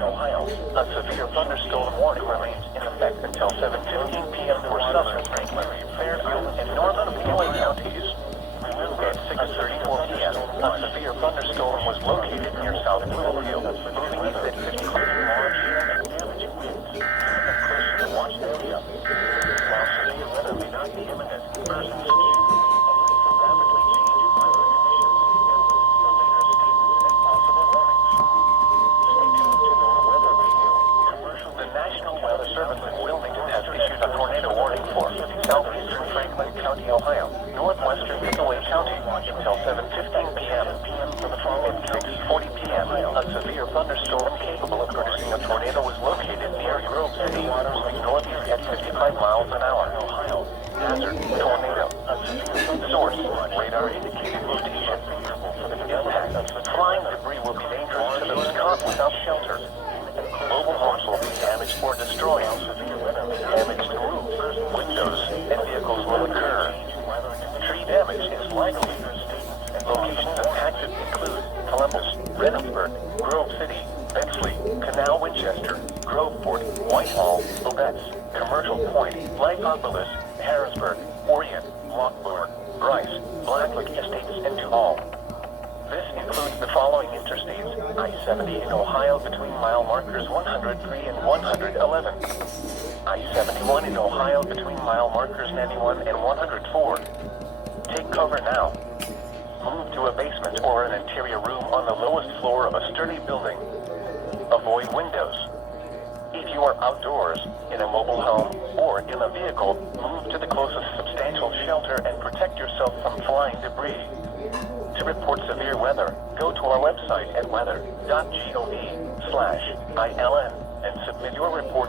in Ohio. A severe thunderstorm warning remains in effect until 7:15 p.m. for southern Franklin, Fairfield, and northern Pickaway counties. At 6:34 p.m., a severe thunderstorm was located near South Louisville, moving east at 50 large and damaging winds. Close to the watch area. While severe weather may not be imminent, persons rapidly changing weather conditions and listen for later statements and possible warnings. Stay tuned to NOAA Weather Radio. The National Weather Service in Wilmington has issued a tornado warning for southeastern Franklin County, Ohio, northwestern Pickaway County until 7:15 p.m. At 6:40 p.m., a severe thunderstorm capable of producing a tornado was located near Grove City, moving northeast at 55 miles an hour. Ohio. Hazard, tornado. Source, radar indicated rotation. Impact, flying debris will be dangerous to those caught without shelter. Mobile homes will be damaged or destroyed. Damage to roofs, windows, and vehicles will occur. Tree damage is likely. Locations impacted include Columbus, Reynoldsburg, Grove City, Bexley, Canal Winchester, Groveport, Whitehall, Obetz, Commercial Point, Lycopolis, Harrisburg, Orient, Lockbourne, Bryce, Blacklick Estates, and Duval. This includes the following interstates: I-70 in Ohio between mile markers 103 and 111. I-71 in Ohio between mile markers 91 and 104. Take cover now. Move to a basement or an interior room on the lowest floor of a sturdy building. Avoid windows. If you are outdoors, in a mobile home, or in a vehicle, move to the closest substantial shelter and protect yourself from flying debris. To report severe weather, go to our website at weather.gov/ILN and submit your report